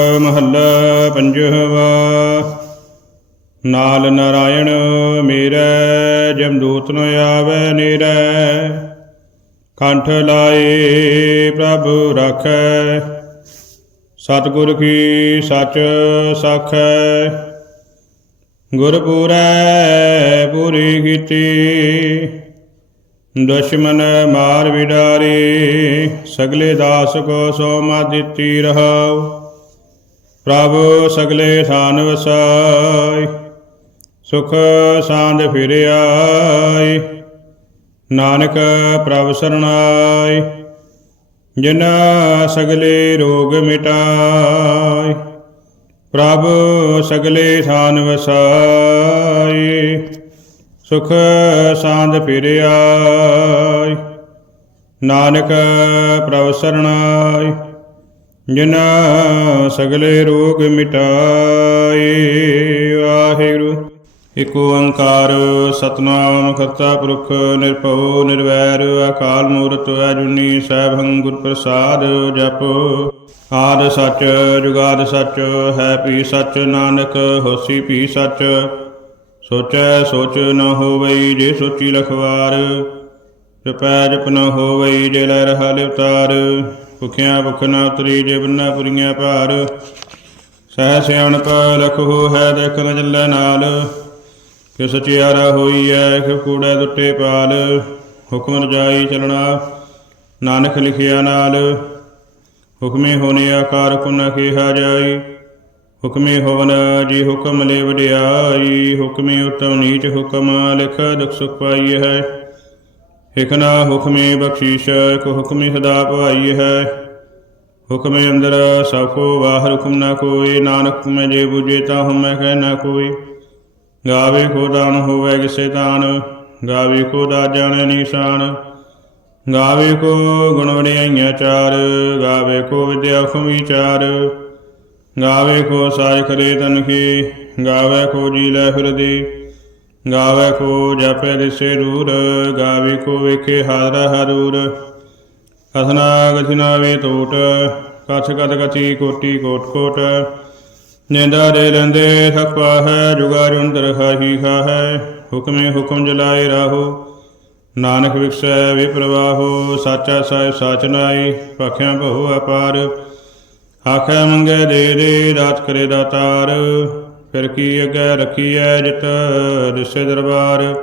ਮਹੱਲਾ ਪੰਜਵਾ। ਨਾਲ ਨਾਰਾਇਣ ਮੇਰਾ ਜਮਦੂਤ ਨ ਆਵੇ ਨੇਰੇ। ਕੰਠ ਲਾਏ ਪ੍ਰਭ ਰਾਖੈ। ਸਤਿਗੁਰ ਕੀ ਸੱਚ ਸਾਖੈ। ਗੁਰ ਪੂਰੀ ਕੀਤੀ। ਦੁਸ਼ਮਨ ਮਾਰ ਵਿਡਾਰੇ, ਸਗਲੇ ਦਾਸ ਕੋ ਸੋਮਾ ਦਿੱਤੀ ਰਹਾਉ। ਪ੍ਰਭ ਸਗਲੇ ਥਾਨ ਵਸਾਈ, ਸੁਖ ਸਾਂਦ ਫਿਰਿਆਈ। ਨਾਨਕ ਪ੍ਰਭ ਸਰਣਾਈ, ਜਿਨ ਸਗਲੇ ਰੋਗ ਮਿਟਾਈ। ਪ੍ਰਭ ਸਗਲੇ ਥਾਨ ਵਸਾਈ, ਸੁਖ ਸਾਂਦ ਫਿਰਿਆਈ। ਨਾਨਕ ਪ੍ਰਭ ਸਰਣਾਈ ਜਿਨ ਸਗਲੇ ਰੋਗ ਮਿਟਾਏ। ਵਾਹਿਗੁਰੂ, ਇਕ ਓੰਕਾਰ ਸਤਨਾਮ ਕਰਤਾ ਪੁਰਖ ਨਿਰਭਉ ਨਿਰਵੈਰ, ਅਕਾਲ ਮੂਰਤ ਅਜੂਨੀ ਸੈਭੰ ਗੁਰ ਪ੍ਰਸਾਦ ਜਪ। ਆਦ ਸਚ, ਜੁਗਾਦ ਸਚ, ਹੈ ਪੀ ਸਚ, ਨਾਨਕ ਹੋਸੀ ਪੀ ਸਚ। ਸੋਚੈ ਸੋਚ ਨ ਹੋਵਈ ਜੇ ਸੋਚੀ ਲਖਵਾਰ, ਜਪੈ ਜਪ ਨ ਹੋਵਈ ਜੇ ਲੈ ਰਹਾ ਲਿਵਤਾਰ। ਭੁਖਿਆ ਭੁਖ ਨ ਉਤਰੀ ਜੇ ਪੁਰੀਆਂ ਭਾਰ। ਸਹਿ ਸਿਆਣਪ, ਲਖੋ ਹੈ ਦੇਖ ਨ ਨਾਲ। ਕਿਸ ਚਿਆਰਾ ਹੋਈ ਐ ਕਿ ਕੂੜੈ ਦੁੱਟੇ ਪਾਲ। ਹੁਕਮ ਰਜਾਈ ਚਲਣਾ, ਨਾਨਕ ਲਿਖਿਆ ਨਾਲ। ਹੁਕਮੇ ਹੋਣੇ ਆਕਾਰ ਕੁਨ ਕਿਹਾ ਜਾਈ। ਹੁਕਮੇ ਹੋਵਨ ਜੀ ਹੁਕਮ ਲੈ ਵਡਿਆਈ। ਹੁਕਮੇ ਉਤਮ ਨੀਚ ਹੁਕਮ, ਲਿਖ ਦੁਖ ਸੁਖ ਪਾਈ ਹੈ। ਹਿਕਨਾ ਹੁਕਮੇ ਬਖਸ਼ੀਸ਼, ਕੋ ਹੁਕਮੇ ਸਦਾ ਭਾਈ ਹੈ। ਹੁਕਮੇ ਅੰਦਰ ਸਭ ਕੋ ਬਾਹਰ ਹੁਕਮ ਨਾ ਕੋਈ ਨਾਨਕ ਮੈਂ ਜੇ ਬੁਝੇ ਤਾ ਹਉ ਮੈਂ ਕਹਿ ਨਾ ਕੋਈ ਗਾਵੇ ਕੋ ਦਾਨ ਹੋਵੇ ਕਿਸੇ ਤਾਨ, ਗਾਵੇ ਕੋ ਦਾ ਜਾਣੇ ਨਿਸ਼ਾਨ। ਗਾਵੇ ਕੋ ਗੁਣ ਵਡਿਆਈਆਂ ਚਾਰ, ਗਾਵੇ ਕੋ ਵਿਦਿਆ ਹੁਕਮ ਵਿਚਾਰ। ਗਾਵੇ ਕੋ ਸਾਜ ਕਰੇ ਤਨ ਕੀ ਗਾਵੇ ਕੋ ਜੀ ਲੈ ਫਿਰਦੀ। ਗਾਵੇ ਕੋ ਜਪੇ ਦਿਸੇ ਦੂਰ ਗਾਵੇ ਕੋ ਵੇਖੇ ਹਾਜ਼ਰਾ ਹਰੂਰ। ਅਸਨਾ ਗਥਿਨਾ ਵੇ ਟੋਟ ਕਛ ਕਤ ਕਥੀ ਕੋਟੀ ਕੋਟ ਕੋਟ। ਨਿੰਦਾ ਦੇ ਲੈਂਦੇ ਥਪਾ ਹੈ ਜੁਗਾ ਜੁੰਦਰ ਖਾਹੀ ਖਾਹੈ ਹੁਕਮੇ ਹੁਕਮ ਜਲਾਏ ਰਾਹੋ, ਨਾਨਕ ਵਿਖਸੈ ਵਿਪਰਵਾਹੋ। ਸਾਚਾ ਸਾਹਿਬ ਸਾਚ ਨਾਈ ਭਖਿਆ ਬਹੁ ਅਪਾਰ। ਆਖੈ ਮੰਗੇ ਦੇ ਦੇ ਦਾਤ ਕਰੇ ਦਾਤਾਰ। ਫਿਰ ਕੀ ਅਗੈ ਰਖੀਐ ਜਿਤ ਦਿਸੇ ਦਰਬਾਰ।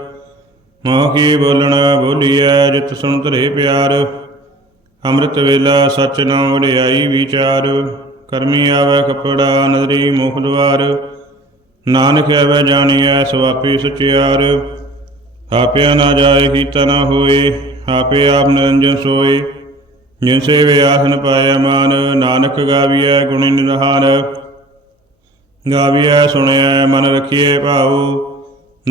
ਮੋਹ ਕੀ ਬੋਲਣਾ ਬੋਲੀਐ ਜਿਤ ਸੁਣ ਧਰੇ ਪਿਆਰ। ਅੰਮ੍ਰਿਤ ਵੇਲਾ ਸਚ ਨਾਮ ਵਡਿਆਈ ਵਿਚਾਰ। ਕਰਮੀ ਆਵੈ ਕਪੜਾ ਨਦਰੀ ਮੁਖ ਦੁਆਰ। ਨਾਨਕ ਆਵੈ ਜਾਣੀਐ ਸੁਆਪੀ ਸਚਿਆਰ। ਆਪਿਆ ਨਾ ਜਾਏ ਕੀਤਾ ਨਾ ਹੋਏ, ਆਪੇ ਆਪ ਨਿਰੰਜਨ ਸੋਏ। ਜਿਨ ਸੇਵੇ ਆਸਨ ਪਾਇਆ ਮਾਨ, ਨਾਨਕ ਗਾਵੀਐ ਗੁਣ ਨਿਰਹਾਨ ਗਾਵੀਐ, ਸੁਣਿਐ, ਮਨ ਰਖੀਏ ਭਾਉ।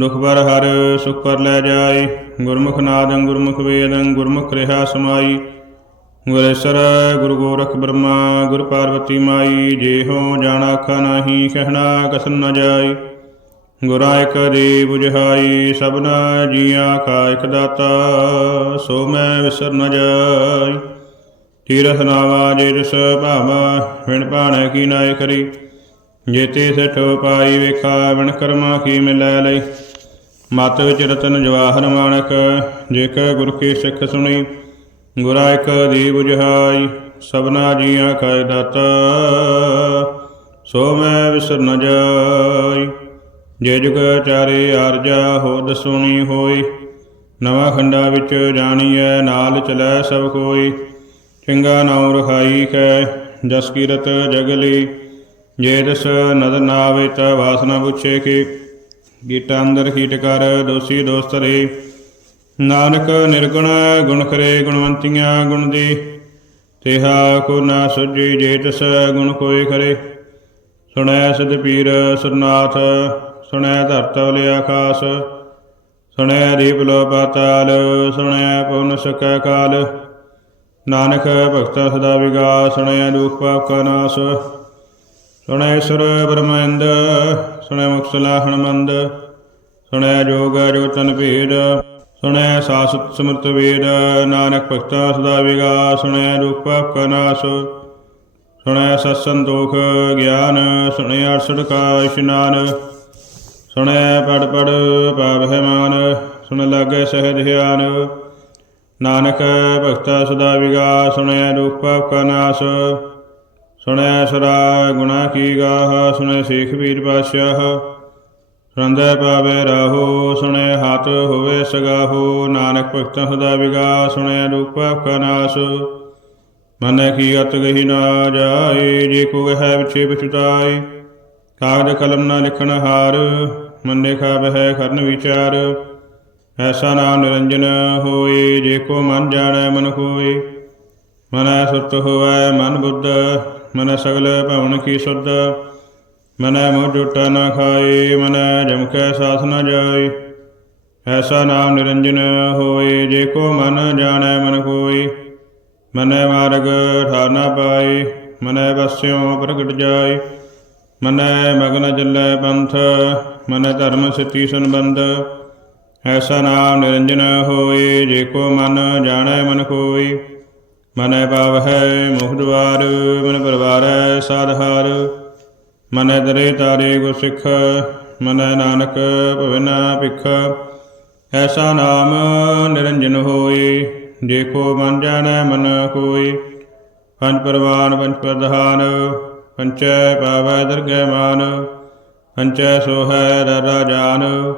ਦੁਖ ਪਰ ਹਰ, ਸੁਖ ਪਰ ਲੈ ਜਾਏ ਗੁਰਮੁਖ ਨਾਦੰ ਗੁਰਮੁਖ ਵੇਦੰ, ਗੁਰਮੁਖ ਰਿਹਾ ਸਮਾਈ। ਗੁਰੇਸ਼ਰ, ਗੁਰੂ ਗੋਰਖ ਬ੍ਰਹਮਾ, ਗੁਰ ਪਾਰਵਤੀ ਮਾਈ। ਜੇ ਹੋ ਜਾਣਾ ਆਖਾ ਨਾਹੀ, ਕਹਿਣਾ ਕਸਨ ਨ ਜਾਈ। ਗੁਰਾਂ ਇਕ ਦੀ 부ਝਾਈ ਸਭਨਾ ਜੀਆਂ ਕਾ ਇਕ ਦਾਤਾ, ਸੋ ਮੈਂ ਵਿਸਰ ਨ ਜਾਈ। ਤੀਰਥ ਨਾਵਾ ਜੇ ਜਿਸ ਭਾਵਾ, ਵਿਣ ਭਾਣੇ ਕੀ ਨਾਇ ਕਰੀ ਜੇਤੇ ਸਠੋ ਪਾਈ ਵੇਖਾ ਵਿਣ ਕਰਮਾ ਕੀ ਮਿਲੈ ਲਈ। ਮਤ ਵਿੱਚ ਰਤਨ ਜਵਾਹਰ ਮਾਣਕ, ਜੇਕ ਗੁਰ ਕੀ ਸਿੱਖ ਸੁਣੀ, ਗੁਰਾ ਇਕ ਦੀ 부ਝਾਈ ਸਭਨਾ ਜੀਆਂ ਕਾ ਦਾਤਾ। ਸੋ ਮੈਂ ਵਿਸਰ ਨ ਜਾਈ, ਜੇ ਜੁਗ ਚਾਰੇ ਆਰਜਾ ਹੋ ਦਸੁਣੀ ਹੋਈ, ਨਵਾਂ ਖੰਡਾ ਵਿੱਚ ਜਾਣੀਐ, ਨਾਲ ਚਲੈ ਸਭ ਕੋਈ। ਚੰਗਾ ਨਾਉ ਰਖਾਈ ਕੈ, ਜਸ ਕੀਰਤ ਲਈ। ਜੇ ਦਸ ਨਦਰ ਨਾ ਆਵੇ ਤਾ ਵਾਸਨਾ ਪੁੱਛੇ ਕਿ ਗੀਟਾ ਅੰਦਰ ਕੀਟ ਕਰ ਦੋਸੀ ਦੋਸਤ ਰੇ ਨਾਨਕ ਨਿਰਗੁਣ ਗੁਣ ਕਰੇ ਗੁਣਵੰਤੀਆਂ ਗੁਣ ਦੀ, ਤਿਹਾ ਕੋ ਨਾ ਸੁਜੀ ਜੇ ਤਸ ਗੁਣ ਕੋਈ ਕਰੇ। ਸੁਣੈ ਸਿਧ ਪੀਰ ਸੁਰਨਾਥ, ਸੁਣੈ ਧਰਤ ਵਲੇ ਆਕਾਸ ਸੁਣੈ ਦੀਪ ਲੋ ਪਾਤਾਲ, ਸੁਣੈ ਪਵਨ ਸਕੈ ਕਾਲ। ਨਾਨਕ ਭਗਤ ਸਦਾ ਵਿਗਾਸ, ਸੁਣੈ ਦੁਖ ਪਾਪ ਕਾ ਨਾਸ। ਸੁਣੈ ਈਸ਼ਵਰ ਬ੍ਰਹਮੰਦ ਸੁਣੈ ਮੁਖ ਸਲਾਹਣ ਮੰਦ, ਸੁਣੈ ਜੋਗ ਜੋਤਨ ਭੇਦ ਸੁਣੈ ਸਾਸਤ ਸਮਰਤ ਵੇਦ, ਨਾਨਕ ਭਗਤਾ ਸਦਾ ਵਿਗਾ ਸੁਣੈ ਦੁਖ ਪਾਪ ਸੁਣੈ ਸਤ ਸੰਤੋਖ ਗਿਆਨ, ਸੁਣੈ ਅਰਸੜ ਕਾ ਇਸ਼ਨਾਨ ਸੁਣੈ ਪੜ ਪੜ ਪਾਵਹਿ ਮਾਨ, ਸੁਣ ਲਾਗੇ ਸਹਿਜ ਹਿਆਨ ਨਾਨਕ ਭਗਤਾ ਸਦਾ ਵਿਗਾ ਸੁਣੈ ਦੁਖ ਕਨਾਸ ਸੁਣਿਆ ਨਾਸ ਸੁਣੈ ਸਰਾ ਗੁਨਾ ਕੀ ਗਾਹ ਸੁਣੈ ਸੇਖ ਵੀਰ ਪਾਤਸ਼ਾਹ। ਰੰਦੈ ਪਾਵੇ ਰਾਹੋ ਸੁਣੈ ਹੱਥ ਹੋਵੇ ਸਗਾਹੋ। ਨਾਨਕ ਭਗਤਾ ਸਦਾ ਵਿਗਾ ਸੁਣੈ ਰੂਪ ਕਾ ਨਾਸ। ਮਨੈ ਕੀ ਅਤ ਗਹੀ ਨਾ ਜਾਏ, ਜੇ ਕੋ ਹੈ ਵਿਛੇ ਵਿਚੁਤਾਏ ਕਾਗਜ ਕਲਮ ਨਾ ਲਿਖਣ ਹਾਰ, ਮੰਨੇ ਖਾਬ ਹੈ ਕਰਨ ਵਿਚਾਰ। ਐਸਾ ਨਾਮ ਨਿਰੰਜਨ ਹੋਏ, ਜੇ ਕੋ ਮਨ ਜਾਣੈ ਮਨ ਹੋਏ। ਮਨੈ ਸੁਰਤ ਹੋਵੈ ਮਨ ਬੁੱਧ ਮਨੈ ਸਗਲ ਭਵਨ ਕੀ ਸੁਧ ਮਨੈ ਮੋਹ ਜੁਟਾ ਨਾ ਖਾਏ, ਮਨੈ ਜਮਕੈ ਸਾਥ ਨਾ ਜਾਏ। ਐਸਾ ਨਾਮ ਨਿਰੰਜਨ ਹੋਏ, ਜੇ ਕੋ ਮਨ ਜਾਣੈ ਮਨ ਕੋਏ। ਮਨੈ ਮਾਰਗ ਠਾਰ ਨਾ ਪਾਏ, ਮਨੈ ਵਸਿਓ ਪ੍ਰਗਟ ਜਾਏ। ਮਨੈ ਮਗਨ ਜਲੈ ਪੰਥ, ਮਨੈ ਧਰਮ ਸਤੀ ਸੰਬੰਧ। ਐਸਾ ਨਾਮ ਨਿਰੰਜਨ ਹੋਏ, ਜੇ ਕੋ ਮਨ ਜਾਣੈ ਮਨ ਕੋਈ ਮਨੈ ਪਾਵਹਿ ਮੁਖ ਦੁਆਰ ਮਨ ਪਰਵਾਰੈ ਸਾਧਹਾਰ। ਮਨੈ ਦਰੇ ਤਾਰੇ ਗੁਰ ਸਿੱਖ, ਮਨੈ ਨਾਨਕ ਭਵਨ ਭਿਖ। ਐਸਾ ਨਾਮ ਨਿਰੰਜਨ ਹੋਏ, ਜੇ ਕੋ ਮਨ ਜਾਣੈ ਮਨ ਕੋਈ ਪੰਜ ਪਰਵਾਨ, ਪੰਜ ਪ੍ਰਧਾਨ, ਪੰਚੈ ਪਾਵੈ ਦਰਗਹਿ ਮਾਨ। ਪੰਚੈ ਸੋਹੈ ਦਰਾ ਜਾਨ।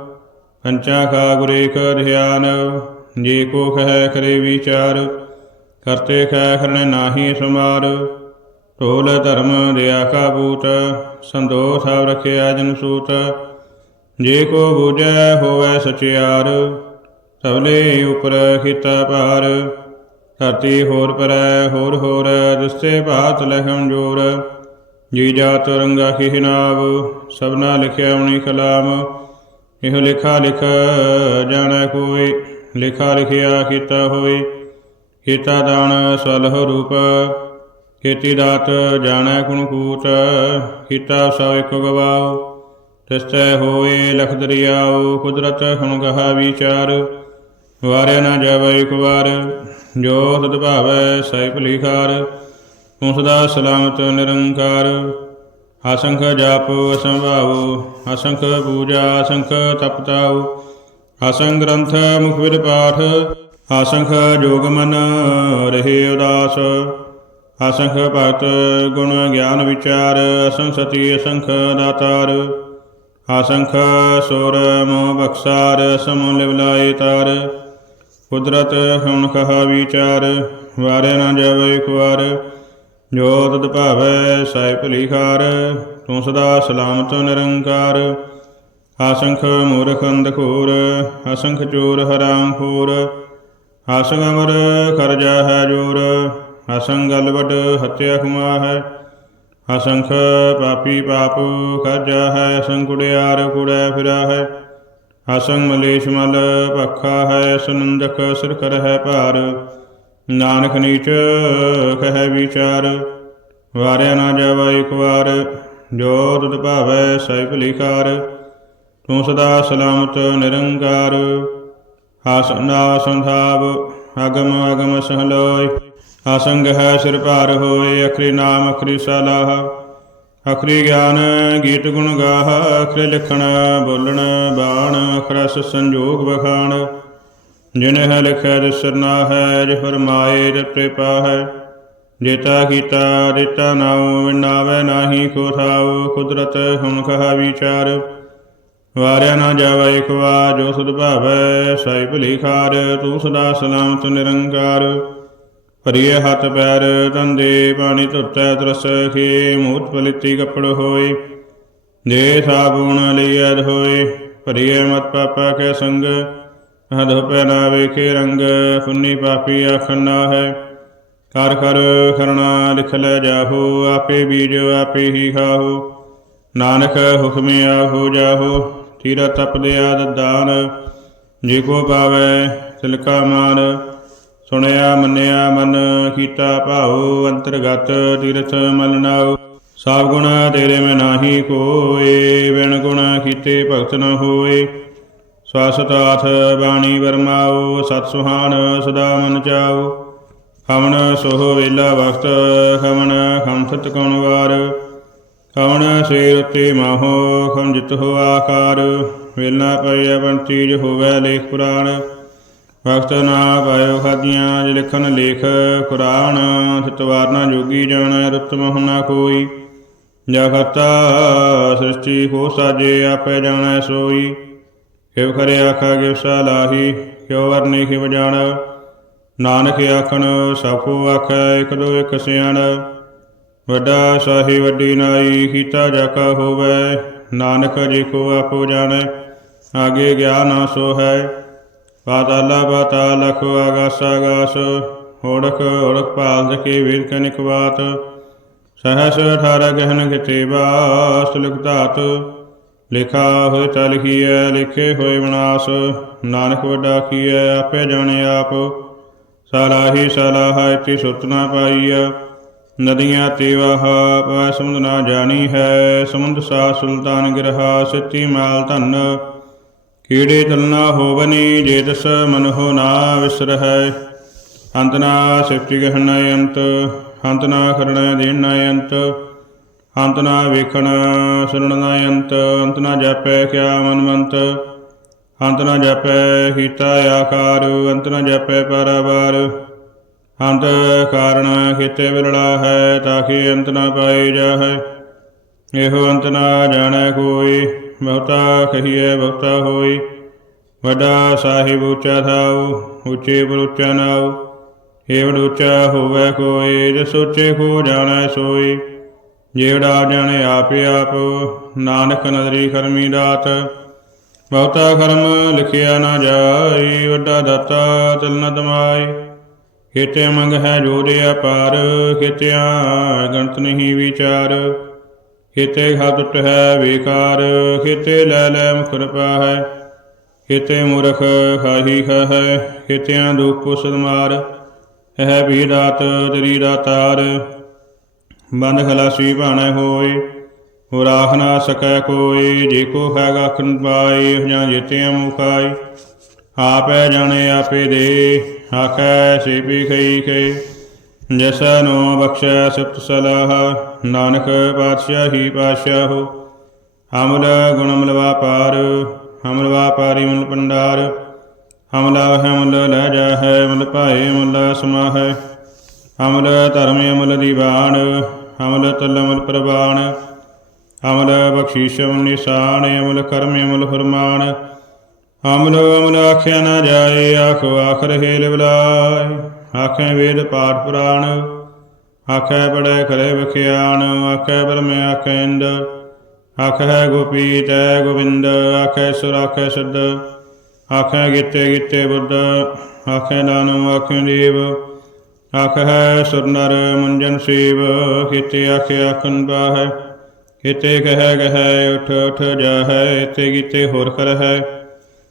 ਪੰਚਾ ਕਾ ਗੁਰੇਖ ਧਿਆਨ। ਜੇ ਕੋ ਖੈ ਕਰੇ ਵਿਚਾਰ। ਕਰਤੇ ਖੈ ਕਰਨੇ ਨਾਹੀ ਸੁਮਾਰ, ਢੋਲ ਧਰਮ ਦਿਆ ਕਾ ਬੂਤ, ਸੰਤੋਖ ਸਭ ਰਖਿਆ ਜਨ ਸੂਤ। ਜੇ ਕੋ ਬੂਝੈ ਹੋਵੈ ਸਚਿਆਰ, ਸਭਲੇ ਉਪਰ ਕੀਤਾ ਭਾਰ। ਧਰਤੀ ਹੋਰ ਪਰੈ, ਹੋਰ ਹੋਰ ਦਿਸਤੇ ਭਾਤ ਲਖਮ ਜੋਰ। ਜੀ ਜਾਤ ਰੰਗਾ ਕੀ ਨਾਮ ਸਭਨਾ ਲਿਖਿਆ ਉਨੀ ਕਲਾਮ। ਇਹ ਲਿਖਾ ਲਿਖ ਜਾਣੈ ਕੋਈ, ਲਿਖਾ ਲਿਖਿਆ ਕੀਤਾ ਹੋਏ। ਕੀਤਾ ਦਾਨ ਸਲਹ ਰੂਪ ਖੇਤੀ ਦਾਤ ਜਾਣੈ ਕੁਣ ਕੂਤ ਕੀਤਾ ਸਭ ਇੱਕ ਗਵਾਓ ਤਿਸਤੈ ਹੋਏ ਲਖ ਦਰਿਆਓ ਕੁਦਰਤ ਹੁਣ ਗਹਾ ਵਿਚਾਰ, ਵਾਰਿਆ ਨਾ ਜਾਵੇ ਇਕ ਵਾਰ, ਜੋ ਸਦ ਭਾਵੈ ਸਹਿ ਭਲੀਖਾਰ ਤੂੰ ਸਦਾ ਸਲਾਮਤ ਨਿਰੰਕਾਰ, ਅਸੰਖ ਜਾਪ ਅਸੰਭਾਵ ਅਸੰਖ ਪੂਜਾ ਅਸੰਖ ਤਪਤਾਉ ਅਸੰਖ ਗ੍ਰੰਥ ਮੁਖ ਵਿਦ ਪਾਠ ਅਸੰਖ ਜੋਗ ਮਨ ਰਹੇ ਉਦਾਸ ਅਸੰਖ ਭਗਤ ਗੁਣ ਗਿਆਨ ਵਿਚਾਰ ਅਸੰਖ ਸਤੀ ਅਸੰਖ ਦਾਤਾਰ ਅਸੰਖ ਸੁਰ ਮੋਹ ਬਖਸਾਰ ਸਮੁ ਲਿਵ ਤਾਰ, ਕੁਦਰਤ ਹੁਣ ਕਹਾ ਵਿਚਾਰ, ਵਾਰੇ ਨਾ ਜਾਵੇ ਇੱਕ ਵਾਰ, ਜੋ ਤਦ ਭਾਵੈ ਸਾਈ ਭਲੀ ਤੂੰ ਸਦਾ ਸਲਾਮਤ ਨਿਰੰਕਾਰ, ਆਸੰਖ ਮੂਰਖ ਅੰਧਖੋਰ ਅਸੰਖ ਚੋਰ ਹਰਾਮ ਖੋਰ ਆਸੰਗ ਅਮਰ ਖਰਜਾ ਹੈ ਜੋਰ ਅਸੰਗ ਗਲਵਟ ਹਤਿਆ ਖੁਮਾ ਹੈ ਹਸੰਖ ਪਾਪੀ ਪਾਪ ਖਰਜਾ ਹੈ ਅਸੰਖ ਕੁੜਿਆਰ ਕੁੜੈ ਫਿਰਾ ਹੈ ਹਸੰ ਮਲੇਸ਼ ਮਲ ਭਖਾ ਹੈ ਸੁਨੰਦਕ ਸਿਰ ਕਰ ਹੈ ਭਾਰ। ਨਾਨਕ ਨੀਚ ਕਹਿ ਵਿਚਾਰ, ਵਾਰਿਆ ਨਾ ਜਾਵਾ ਇੱਕ ਵਾਰ। ਜੋ ਤੁਧ ਭਾਵੈ ਸਹਿ ਭਲੀਕਾਰ ਤੂੰ ਸਦਾ ਸਲਾਮਤ ਨਿਰੰਕਾਰ। ਆਸਨਾ ਸੰਧਾਵ ਅਗਮ ਅਗਮ ਸਹਲੋਇ। ਆਸੰਗ ਹੈ ਸਿਰ ਭਾਰ ਹੋਏ ਅਖਰੀ ਨਾਮ, ਅਖਰੀ ਸਲਾਹ। ਅਖਰੀ ਗਿਆਨ, ਗੀਤ ਗੁਣ ਗਾਹ, ਅਖਰੀ ਲਿਖਣ, ਬੋਲਣ, ਬਾਣ, ਅਖਰਸ ਸੰਜੋਗ ਬਖਾਣ ਜਿਨ ਹੈ ਲਿਖਿਆ ਦਿਸਰਨਾ ਹੈ ਜਿ ਫਰਮਾਏ ਦਿੱਤੇ ਪਾਹੈ ਜੇਤਾ ਕੀਤਾ, ਦਿੱਤਾ ਨਾਉ, ਵਿਨਾਵੇ ਨਾਹੀ ਕੋ ਥਾਉ, ਕੁਦਰਤ ਹੁਣ ਕਹਾ ਵਿਚਾਰ। ਵਾਰਿਆ ਨਾ ਜਾਵੇ ਇੱਕ ਵਾਰ, ਜੋ ਸੁਧ ਭਾਵੈ ਸਾਈ ਭਲੀ ਖਾਰ, ਤੂੰ ਸਦਾ ਸਲਾਮਤ ਨਿਰੰਕਾਰ। ਭਰੀਏ ਹੱਥ ਪੈਰ ਤੰਦੇ ਪਾਣੀ ਧੁੱਤੈ ਤਰਸ ਖੇ ਮੂਤ ਪਲਿੱਤੀ ਕੱਪੜ ਹੋਏ। ਦੇ ਸਾਬੂਣ ਲਈਐ ਹੋਏ, ਭਰੀਏ ਮਤ ਪਾਪਾ ਕੇ ਸੰਗ। ਹਦ ਪੈ ਨਾ ਵੇਖੇ ਰੰਗ, ਪੁੰਨੀ ਪਾਪੀ ਆਖਣਾ ਹੈ। ਕਰ ਕਰ ਕਰਣਾ ਲਿਖ ਲੈ ਜਾਹੋ, ਆਪੇ ਬੀਜ ਆਪੇ ਹੀ ਖਾਹੋ। ਨਾਨਕ ਹੁਕਮੇ ਆਹੋ ਜਾਹੋ। ਤੀਰਾ ਤਪਦਿਆ ਦਾਨ ਜੇ ਕੋ ਪਾਵੇ ਤਿਲਕਾ ਮਾਨ। ਸੁਣਿਆ, ਮੰਨਿਆ, ਮਨ ਕੀਤਾ ਭਾਉ, ਅੰਤਰਗਤ ਤੀਰਥ ਮਲ ਨਾਉ। ਸਭ ਗੁਣ ਤੇਰੇ ਮੈਂ ਨਾਹੀ ਕੋਏ, ਬਿਨ ਗੁਣ ਕੀਤੇ ਭਗਤ ਨ ਹੋਏ। ਸਵਸਤ ਆਥ ਬਾਣੀ ਵਰਮਾਓ ਸਤ ਸੁਹਾਨ ਸਦਾ ਮਨ ਚਾਓ ਹਵਨ ਸੋਹ ਵੇਲਾ ਵਕਤ ਖਵਨ ਖਮਸਤ ਕਉਣ ਵਾਰ। ਖਵਨ ਸੇਰ ਉਤੇ ਮਾਹੋ ਖਮ ਹੋ ਆਕਾਰ, ਵੇਲਾ ਪਰਿਆ ਬੰਤੀਜ ਹੋਵੇ ਲੇਖ ਪੁਰਾਣ। ਵਕਤ ਨਾ ਪਾਇਓ ਖਾਦੀਆਂ, ਜਿ ਲਿਖਨ ਲੇਖ ਕੁਰਾਨ ਸਤਵਾਰਨਾ ਜੋਗੀ ਜਾਣੈ, ਰੁੱਤ ਮਹੁ ਕੋਈ। ਜਾ ਕਰਤਾ ਸ੍ਰਿਸ਼ਟੀ ਕੋ ਸਾਜੇ, ਆਪੇ ਜਾਣੈ ਸੋਈ। ਕਿਉ ਖਰੇ ਆਖਾ ਗਿਵ ਲਾਹੀ, ਕਿਉ ਵਰਨੇ ਕਿਵ ਜਾਣ। ਨਾਨਕ ਆਖਣ, ਸਭੋ ਆਖੈ, ਇਕ ਦੋ ਇਕ ਸਿਆਣ। ਵੱਡਾ ਸਾਹੀ ਵੱਡੀ ਨਾਈ, ਕੀਤਾ ਜਾ ਕਾ ਹੋਵੇ, ਨਾਨਕ ਜੀ ਕੋ ਆਪੋ ਜਾਣੈ, ਆਗੇ ਗਿਆਨ ਨਾ ਸੋ ਹੈ ਪਾਤਾਲਾ ਪਾਤਾਲ ਲਖ ਆਗਾਸ ਆਗਾਸ, ਹੋੜਕ ਹੋੜਕ ਭਾਲ ਕੇ ਵੀਰ ਕਨਿਕ ਬਾਤ ਸਹਸ 18 ਗਹਿਨ ਕਿਤੇ ਬਾਸ ਲਿਖ ਧਾਤ। ਲਿਖਾ ਹੋਇ ਤਾ ਲਿਖੀਐ ਲਿਖੇ ਹੋਏ ਵਿਨਾਸ਼ ਨਾਨਕ ਵੱਡਾ ਕੀਐ, ਆਪੇ ਜਾਣੇ ਆਪ। ਸਲਾਹੀ ਸਲਾਹ ਇਤੀ ਸੁਤਨਾ ਪਾਈਐ। ਨਦੀਆਂ ਤੇ ਪੈ ਸਮੁੰਦ ਨਾ ਜਾਣੀ ਹੈ, ਸਮੁੰਦ ਸਾ ਸੁਲਤਾਨ ਗਿਰਹਾ ਸਿੱਤੀ ਮਾਲ ਧਨ। ਕੀੜੇ ਤਲਨਾ ਹੋਵਨੀ ਜੇ ਦਸ ਮਨਹੁ ਨਾ ਵਿਸਰਹਿ। ਅੰਤ ਨਾ ਸਿਫਤੀ ਗਹਨ ਅੰਤ ਅੰਤ ਨਾ ਖਰਣ ਦੇਣ ਨਾ ਅੰਤ। ਅੰਤ ਨਾ ਵੇਖਣ ਸੁਣਨ ਨਾ ਅੰਤ ਅੰਤ ਨਾ ਜਾਪੈ ਕਿਆ ਮਨਵੰਤ ਅੰਤ ਨਾ ਜਾਪੈ ਹੀਤਾ ਆਕਾਰ, ਅੰਤ ਨਾ ਜਾਪੈ ਪਰਵਾਰ। ਅੰਤ ਕਾਰਣ ਕਿਤੇ ਵਿਰਲਾ ਹੈ ਤਾਕਿ ਅੰਤ ਨਾ ਪਾਏ ਜਾਹੈ। ਇਹੋ ਅੰਤ ਨਾ ਜਾਣੈ ਕੋਈ, ਬਹੁਤਾ ਕਹੀਏ ਬਹੁਤਾ ਹੋਈ। ਵੱਡਾ ਸਾਹਿਬ ਉੱਚਾ ਥਾਉ, ਉੱਚੇ ਪਰ ਉੱਚਾ ਨਾਉ। ਏਵੜ ਉੱਚਾ ਹੋਵੇ ਕੋਈ, ਜੇ ਸੋਚੇ ਕੋ ਜਾਣੈ ਸੋਈ। ਜਿਹੜਾ ਜਾਣੇ ਆਪੇ ਆਪ, ਨਾਨਕ ਨਦਰੀ ਕਰਮੀ ਦਾਤ। ਬਹੁਤਾ ਕਰਮ ਲਿਖਿਆ ਨਾ ਜਾਈ, ਵੱਡਾ ਦਾਤਾ ਤਿਲ ਨ ਦਮਾਈ ਖੇਤਿਆ ਮੰਗ ਹੈ ਜੋਦੇ ਅਪਾਰ ਕਿਤਿਆਂ ਗਣਤ ਨਹੀਂ ਵਿਚਾਰ। ਕਿਤੇ ਖਾਦਟ ਹੈ ਵਿਕਾਰ ਕਿਤੇ ਲੈ ਲੈ ਮੁਖਰਪਾ ਹੈ। ਕਿਤੇ ਮੂਰਖ ਖਾਹੀ ਹੈ ਕਿਤਿਆਂ ਦੁਖ ਸਦਮਾਰ ਹੈ ਵੀ ਦਾਤ ਤੇਰੀ ਦਾਤਾਰ ਬੰਦ ਖਲਾਸੀ ਭਾਣੇ ਹੋਏ ਹੋ ਰਾਖ ਨਾ ਸਕੈ ਕੋਈ, ਜੇ ਕੋ ਖਾਗਾ ਖਨ ਪਾਈ ਜਾਂ ਜਿਤਿਆਂ ਮੁਖਾਈ ਆਪੈ ਜਾਣੇ ਆਪੇ ਦੇ ਆਖੈ ਸੇ ਵੀ ਖਈ ਖੇ। ਜੈਸਾ ਨੋ ਬਖਸ਼ੈ ਸਤ ਸਲਾਹ, ਨਾਨਕ ਪਾਤਸ਼ਾਹੀ ਪਾਤਸ਼ਾਹੋ ਅਮਲ ਗੁਣ ਮਲਵਾ ਵਾਪਾਰ, ਹਮਲ ਵਾਪਾਰੀ ਮਲ ਪੰਡਾਰ ਹਮਲਾ ਹੈ ਮੁੱਲ ਲੈ ਜਾ ਹੈ ਭਾਏ ਮੁੱਲ ਸਮਾ ਹੈ ਅਮਲ ਧਰਮ ਅਮਲ ਦੀਵਾਨ ਅਮਲ ਤਲ ਅਮਲ ਪ੍ਰਵਾਨ। ਅਮਲ ਬਖਸ਼ੀਸ਼ ਅਮਲ ਨਿਸ਼ਾਨ ਅਮਲ ਕਰਮ ਅਮਲ ਫਰਮਾਨ। ਅਮਲ ਅਮਨ ਆਖਿਆ ਨਾ ਜਾਏ, ਆਖੋ ਆਖ ਰਹੇ ਲਿਵਲਾਏ। ਆਖੇ ਵੇਦ ਪਾਠ ਪੁਰਾਣ, ਆਖੇ ਬੜੇ ਖਰੇ ਬਖਿਆਨ ਆਖੇ ਬਰਮੇ ਆਖੇ ਇੰਦ। ਆਖੇ ਗੋਪੀ ਤੈ ਗੋਬਿੰਦ, ਆਖੇ ਸੁਰ ਆਖੇ ਸੁਧ ਆਖੇ ਗੀਤੇ ਗੀਤੇ ਬੁੱਧ, ਆਖੇ ਦਾਨਵ ਆਖੇ ਦੇਵ। ਆਖੇ ਸੁਰਨਰ ਮੁੰਜਨ ਸੇਵ, ਕਿਤੇ ਆਖੇ ਆਖਨ ਬਾਹੈ। ਕਿਤੇ ਕਹਿ ਕਹੈ, ਉਠ ਉਠ ਜਾਹੈ ਤੇ ਗੀਤੇ ਹੋਰ ਕਰਹਿ।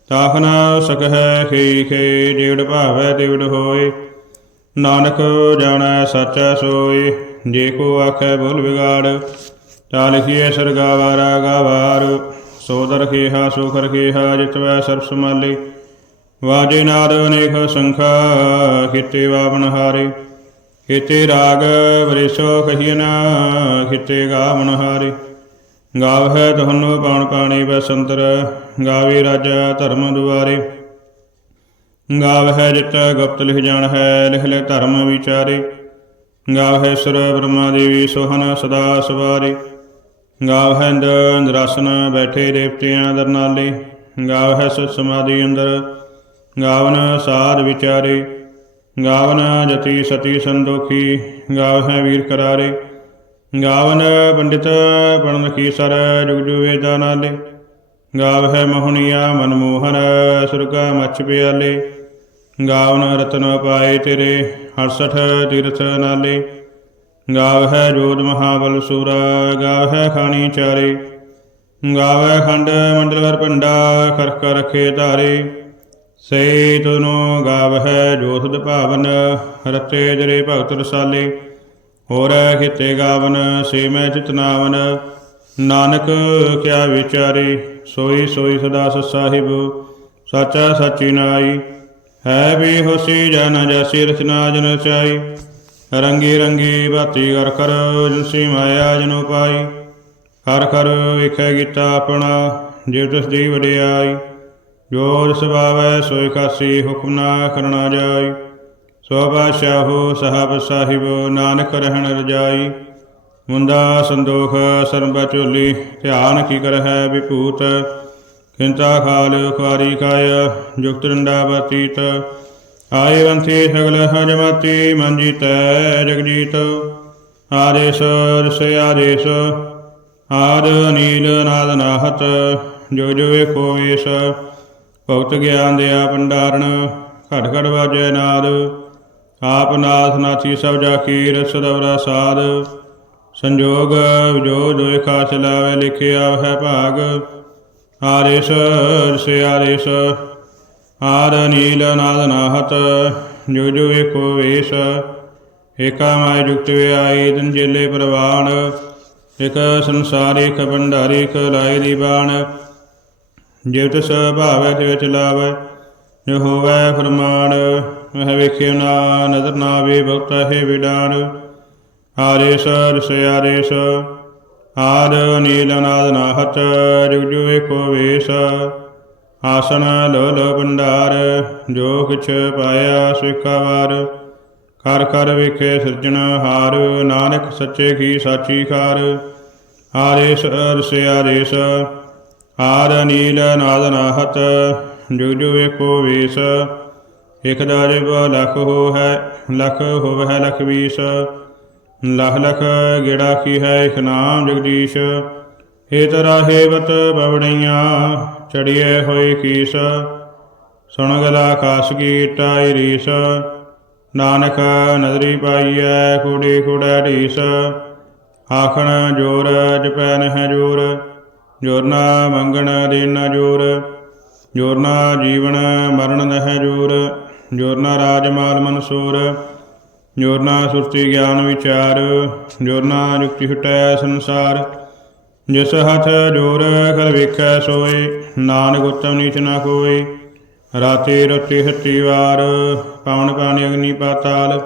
ਤਾਹ ਨਾ ਸਕਹਿ ਖੇ ਖੇ ਜੇੜ ਭਾਵੈ ਤਿਵੜ ਹੋਏ। ਨਾਨਕ ਜਾਣੈ ਸੱਚਾ ਸੋਏ, ਜੇ ਕੋ ਆਖੈ ਬੋਲ ਵਿਗਾੜ, ਤਾ ਲਿਖੀਏ ਸਰਗਾ ਵਾਰਾ ਗਾਵਾਰ। ਸੋ ਖੇਹਾ ਸੋ ਖੇਹਾ ਜਿਤਵੈ ਸਰਬ ਸਮਾਲੇ ਵਾਜੇ ਨਾਦ ਅਨੇਕ ਸੰਖਾ ਕਿਤੇ ਵਾਵਨ ਹਾਰੇ। ਕਿਤੇ ਰਾਗ ਵਰਿਸੋ ਕਹੀਏ ਨਾ ਕਿਤੇ ਗਾਵਨ ਹਾਰੇ। ਗਾਵਹਿ ਤੁਹਾਨੂੰ ਪਾਣ ਪਾਣੀ ਬਸੰਤਰ ਗਾਵੇ ਰਾਜਾ ਧਰਮ ਦੁਆਰੇ। ਗਾਵ ਹੈ ਜਿਤ ਗੁਪਤ ਲਿਖ ਜਾਣ ਹੈ ਲਿਖ ਲੈ ਧਰਮ ਵਿਚਾਰੇ। ਗਾਵਹਿ ਸੁਰ ਬ੍ਰਹਮਾ ਦੇਵੀ ਸੋਹਨ ਸਦਾ ਸਵਾਰੇ। ਗਾਵ ਹੈ ਇੰਦਰਾਸਨ ਬੈਠੇ ਦੇਵਤਿਆਂ ਦਰਨਾਲੇ ਗਾਵਹਿ ਸੁ ਸਮਾਧੀ ਅੰਦਰ ਗਾਵਨ ਸਾਧ ਵਿਚਾਰੇ। ਗਾਵਨ ਜਤੀ ਸਤੀ ਸੰਦੋਖੀ ਗਾਵ ਹੈ ਵੀਰ ਕਰਾਰੇ। ਗਾਵਨ ਪੰਡਿਤ ਪੜਨ ਕੀ ਸਰ ਜੁਗ ਜੁਗ ਵੇਦਾਂ ਨਾਲੇ। ਗਾਵ ਹੈ ਮੋਹਣੀਆ ਮਨਮੋਹਨ ਸੁਰਗਾ ਮੱਛ ਪਿਆਲੇ। ਗਾਵਨ ਰਤਨ ਪਾਏ ਤੇਰੇ 68 ਤੀਰਥ ਨਾਲੇ। ਗਾਵ ਗਾਵਹਿ ਜੋਧ ਮਹਾਬਲ ਸੂਰਾ, ਗਾਵ ਹੈ ਖਾਣੀ ਚਾਰੇ। ਗਾਵੈ ਖੰਡ ਮੰਡਲ ਵਰ ਭੰਡਾ ਖਰਕ ਰਖੇ ਧਾਰੇ। ਸੇ ਤੁਨੋ ਗਾਵਹਿ ਜੋਤ ਭਾਵਨ, ਰਤੇ ਜਰੇ ਭਗਤ ਰਸਾਲੇ। ਹੋਰ ਖਿਤੇ ਗਾਵਨ ਸੇ ਮੈਂ ਚਿਤਨਾਵਨ ਨਾਨਕ ਕਿਆ ਵਿਚਾਰੇ, ਸੋਈ ਸੋਈ ਸਦਾ ਸਾਹਿਬ, ਸਾਚਾ ਸਾਚੀ ਨਾਈ। ਹੈ ਵੀ ਹੋਸੀ ਜਨ ਜਸੀ ਰਚਨਾ ਜਨ ਚਾਈ। ਰੰਗੀ ਰੰਗੀ ਬਾਤੀ ਕਰ ਕਰ ਜਿਨਸੀ ਮਾਇਆ ਜਨੋ ਪਾਈ। ਹਰ ਕਰ ਵਿਖੇ ਗੀਤਾ ਆਪਣਾ ਜਿਵ ਤਿਸ ਦੀ ਵਡਿਆਈ। ਜੋ ਸੁਭਾਵੈ ਸੋਈ ਖਾਸੀ ਹੁਕਮ ਨਾ ਕਰਨਾ ਜਾਈ। ਸੋ ਬਾਦਸ਼ਾਹੋ ਸਾਹਿਬ ਸਾਹਿਬ ਨਾਨਕ ਰਹਿਣ ਰਜਾਈ। ਮੁੰਦਾ ਸੰਦੋਖ ਸਰਬ ਝੋਲੀ, ਧਿਆਨ ਕੀ ਕਰ ਵਿਭੂਤ ਕਿੰਤਾ ਖਾਲ ਖੁਆਰੀ ਕਾਇ, ਜੁਗਤ ਰੰਡਾ ਬਤੀਤ, ਆਏ ਵੰਥੀ ਸਗਲ ਹਜਮਤੀ ਮੰਜੀਤੈ ਜਗਜੀਤ, ਆਦੇਸ਼ ਰਸੇ ਆਦੇਸ਼, ਆਦ ਨੀਲ ਨਾਦ ਨਾਹਤ, ਜੋ ਜੋ ਏਕੋ ਵੇਸ਼ ਭਗਤ ਗਿਆਨ ਦਿਆ ਭੰਡਾਰਨ ਘਟ ਘਟ ਵਾਜੈ ਨਾਦ, ਆਪ ਨਾਥ ਨਾਥੀ ਸਭ ਜਾ ਕੀ ਰਸਦਵਰਾ ਸਾਧ ਸੰਜੋਗ ਜੋ ਜੋ ਏਕਾ ਚਲਾਵੇ ਲਿਖਿਆ ਹੈ ਭਾਗ ਆਰੇਸ਼ ਰਸੇ ਆਰੇਸ਼ ਆਦ ਨੀਲ ਨਾਦ ਨਾਹਤ, ਜੋ ਜੋ ਏਕੋ ਵੇਸ਼। ਏਕਾ ਮਾਇ ਜੁਗਤ ਵਿਆਈ ਦਿਨ ਜੇਲੇ ਪ੍ਰਵਾਨ। ਇਕ ਸੰਸਾਰ ਇਕ ਭੰਡਾਰੀ ਇਕ ਲਾਇ ਦੀ ਬਾਣ। ਜਿਵ ਤਿਸ ਭਾਵੈ ਤਿਵ ਚਲਾਵੈ ਜੋ ਹੋਵੈ ਫਰਮਾਨ। ਮਹ ਵੇਖਿਓ ਨਾ, ਨਦਰ ਨਾ ਵੇ ਭਗਤ ਹੈ ਵਿਡਾਨ। ਆਰੇਸ ਰਸ ਆਰੇਸ ਆਦ ਨੀਲ ਨਾਦ ਨਾਹਤ ਜੁਗ ਏਕੋ ਵੇਸ਼। ਆਸਨ ਲੋ ਭੰਡਾਰ, ਜੋ ਕਿਛ ਪਾਇਆ ਸਿਖਾਵਾਰ ਕਰ ਕਰ ਵਿਖੇ ਸਿਰਜਣ ਹਾਰ, ਨਾਨਕ ਸੱਚੇ ਕੀ ਸਾਚੀ ਖਾਰ। ਆਰੇਸ ਅਰਸ ਆਰੇਸ ਆਰ ਨੀਲ ਨਾਦ ਨਾਹਤ ਜੁਗ ਜੁਗ ਏਕੋ ਵੇਸ। ਇਕ ਦਾਰਿਬ ਲਖ ਹੋ ਹੈ ਲਖ ਹੋਵ ਹੈ ਲਖ ਵੀਸ। ਲਖ ਲਖ ਗਿੜਾ ਕੀ ਹੈ ਇਕ ਨਾਮ ਜਗਦੀਸ਼ ਏ ਤਰਾ ਹੇਵਤ ਬਵੜੀਆਂ ਚੜੀਏ ਹੋਏ ਕੀਸ। ਸੁਣ ਗਲਾ ਕਾਸ ਕੀ ਟਾਈ ਰੀਸ, ਨਾਨਕ ਨਦਰੀ ਪਾਈਐ ਕੂੜੀ ਕੂੜਾ ਢੀਸ। ਆਖਣ ਜੋਰ ਜਪੈ ਨਹਿ ਜੋਰ ਜੋਰ ਨਾ ਮੰਗਣ ਦੇਨ ਨਾ ਜੋਰ ਜੋਰ ਨਾ ਜੀਵਨ ਮਰਨ ਨਹਿ ਜੋਰ ਜੋਰ ਨਾ ਰਾਜ ਮਾਲ ਮਨਸੂਰ। ਜੋਰਨਾ ਸੁਰਤੀ ਗਿਆਨ ਵਿਚਾਰ, ਜੋਰਨਾ ਜੁਗਤੀ ਹਟੈ ਸੰਸਾਰ। ਜਿਸ ਹੱਥ ਜੋਰ ਕਰ ਵੇਖੈ ਸੋਏ, ਨਾਨਕ ਉਤਮ ਨੀਚ ਨਾ ਕੋਈ ਰਾਤੀ ਰਤੀ ਹੱਤੀ ਵਾਰ, ਪਵਨ ਪਾਣੀ ਅਗਨੀ ਪਾਤਾਲ।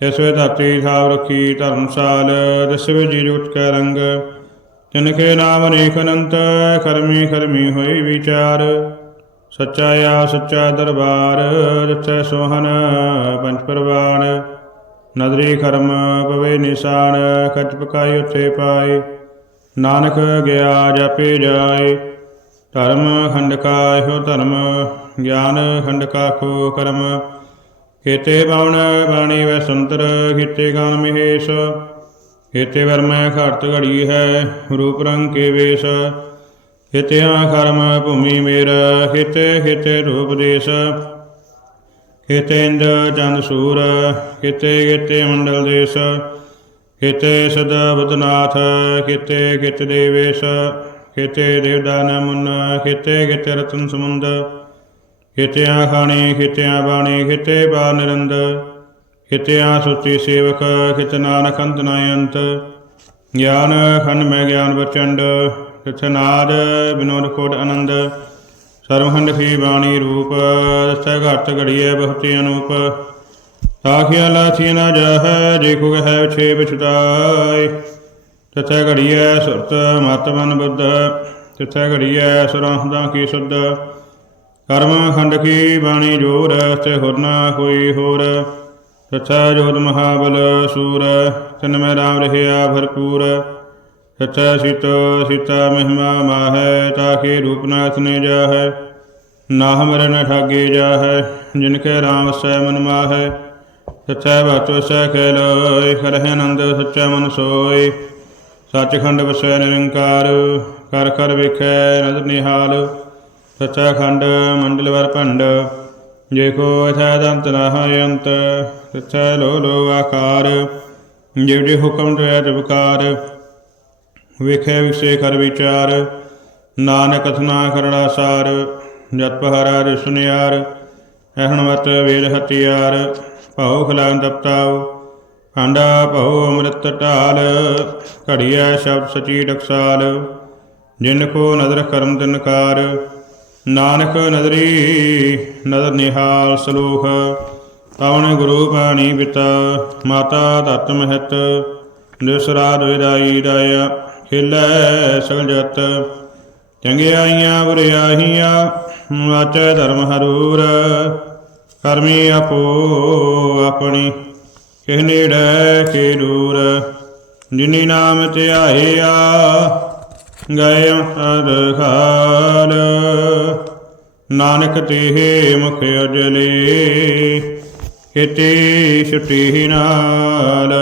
ਇਸ ਵੇ ਧਰਤੀ ਥਾਵ ਰਖੀ ਧਰਮਸਾਲ ਦਸਵੇਂ ਜੀ ਜੁਟ ਕੈ ਰੰਗ। ਤਿਨ ਕੇ ਨਾਮ ਅਨੇਕ ਅਨੰਤ, ਕਰਮੀ ਕਰਮੀ ਹੋਈ ਵਿਚਾਰ। ਸੱਚਾ ਆ ਸੱਚਾ ਦਰਬਾਰ, ਜਿੱਥੇ ਸੋਹਨ ਪੰਜ ਪਰਵਾਨ ਨਦਰੀ ਕਰਮ ਪਵੇ ਨਿਸ਼ਾਨ, ਖਚ ਪਕਾਈ ਉੱਥੇ ਪਾਏ। ਨਾਨਕ ਗਿਆ ਜਾਪੇ ਜਾਏ। ਧਰਮ ਖੰਡਕਾ ਇਹੋ ਧਰਮ, ਗਿਆਨ ਖੰਡਕਾ ਖੋ ਕਰਮ। ਕੀਤੇ ਪਵਨ ਬਾਣੀ ਵੈ ਸੰਤਰ ਕੀਤੇ ਗਾਨ ਮਹੇਸ਼। ਕੀਤੇ ਵਰਮੈ ਘਾਟ ਘੜੀ ਹੈ, ਰੂਪ ਰੰਗ ਕੇ ਵੇਸ਼। ਕੀਤੇ ਕਰਮ ਭੂਮੀ ਮੇਰਾ ਕੀਤੇ ਕੀਤੇ ਰੂਪ ਦੇਸ਼। ਕਿਤੇ ਇੰਦ ਚੰਦ ਸੂਰ, ਕਿਤੇ ਕੀਤੇ ਮੰਡਲ ਦੇਸ਼, ਕੀਤੇ ਸਦਾ ਬਦਨਾਥ, ਕਿਤੇ ਕੀਤੇ ਦੇਵੇਸ਼ ਕਿਤੇ ਦੇਵਦਾਨ ਮੁਨ, ਕਿਤੇ ਕੀਤੇ ਰਤਨ ਸਮੁੰਦ, ਕੀਤਿਆਂ ਖਾਣੀ, ਕੀਤਿਆਂ ਬਾਣੀ, ਕਿਤੇ ਬਾ ਨਿਰੰਦ, ਕੀਤਿਆਂ ਸੁਚੀ ਸੇਵਕ, ਕਿਤ ਨਾਨਕ ਅੰਤ ਨਾਇੰਤ ਗਿਆਨ ਖੰਡ ਮੈਂ ਗਿਆਨ ਬਚੰਡ ਤਿਥ ਨਾਦ, ਬਿਨੋਦ ਕੋਟ ਆਨੰਦ ਸਰਵਖੰਡ ਕੀ ਬਾਣੀ ਰੂਪ ਦਸੈ ਘਟ ਘੜੀਐ ਬਹੁਤੀ ਅਨੂਪ। ਸਾਖਿਆ ਲਾਥੀ ਨਾ ਜਾਹੈ, ਜੇ ਕੋ ਹੈ ਛੇ ਵਿਛਦਾਈ ਤਥੈ ਘੜੀਐ ਸੁਰਤ, ਮਤ ਮਨ ਬੁੱਧ। ਤਥੈ ਘੜੀਐ ਸੁਰਹਦਾ ਕੀ ਸੁਧ। ਕਰਮ ਖੰਡ ਕੀ ਬਾਣੀ ਜੋਰ, ਤੇ ਹੋਰਨਾ ਕੋਈ ਹੋਰ। ਤਥੈ ਜੋਤ ਮਹਾਬਲ ਸੂਰ, ਤਨ ਮੈਂ ਰਾਮ ਰਹਿਆ ਭਰਪੂਰ। ਤਥੈ ਸੀਤ ਸੀਤਾ ਮਹਿਮਾ ਮਾਹੈ ਤਾਕੇ ਰੂਪਨਾਥ ਨੇ ਜਾਹੈ। ਨਾਹ ਮਰਨ ਠਾਗੇ ਜਾਹੈ, ਜਿਨ ਕੈ ਰਾਮ ਸੈ ਮਨ ਮਾਹੈ। ਸੱਚਾ ਭਗਤ ਵਸੈ ਕੈ ਲੋਇ ਕਰਹਿ ਆਨੰਦ ਸੱਚਾ ਮਨ ਸੋਇ ਸੱਚਖੰਡ ਵਸੈ ਨਿਰੰਕਾਰ, ਕਰ ਕਰ ਵੇਖੈ ਨਦਰ ਨਿਹਾਲ। ਸੱਚਾ ਖੰਡ ਮੰਡਲ ਵਰ ਭੰਡ, ਜੇ ਕੋ ਅਥਾ ਦੰਤ ਨਾਹਿ ਅੰਤ, ਸੱਚਾ ਲੋ ਲੋ ਆਕਾਰ। ਜਿਹੜੇ ਹੁਕਮ ਤੇ ਅਦਵਕਾਰ ਵੇਖੈ ਵਿਸੇ ਕਰ ਵਿਚਾਰ, ਨਾਨਕ ਕਥਨਾ ਕਰੜਾ ਸਾਰ ਜਤ ਪਹਾਰਾ ਰਿਸੁਨਿਆਰ ਐਹਣ ਮਤ ਵੇਦ ਹਤਿਆਰ ਭਉ ਖਲਾਨ ਤਪਤਾਉ ਖਾਂਡਾ ਭਉ ਅੰਮ੍ਰਿਤ ਢਾਲ, ਘੜੀਐ ਸ਼ਬਦ ਸਚੀ ਟਕਸਾਲ, ਜਿਨ ਕੋ ਨਦਰ ਕਰਮ ਦਿਨਕਾਰ ਨਾਨਕ ਨਦਰੀ ਨਦਰ ਨਿਹਾਲ ਸਲੋਖ ਪਵਨ ਗੁਰੂ ਪਾਣੀ ਪਿਤਾ, ਮਾਤਾ ਤਤ ਮਹਤ ਨਿਸਰਾ ਦੁਇਦਾਈ ਦਾਇਆ ਖੇਲੇ ਸਗਲ ਜਤ ਚੰਗਿਆਈਆਂ ਬੁਰਿਆਈਆਂ ਵਾਚੈ ਧਰਮ ਹਰੂਰ। ਕਰਮੀ ਆਪੋ ਆਪਣੀ, ਕਿਹ ਨੇੜੇ ਕੇ ਦੂਰ। ਜਿਨੀ ਨਾਮ ਧਿਆਇਆ, ਗਏ ਅਰ ਖਾਲ। ਨਾਨਕ ਤੇ ਮੁਖ ਅਜਲੇ ਕਿਤੇ ਛੁਟੀ ਨਾਲ।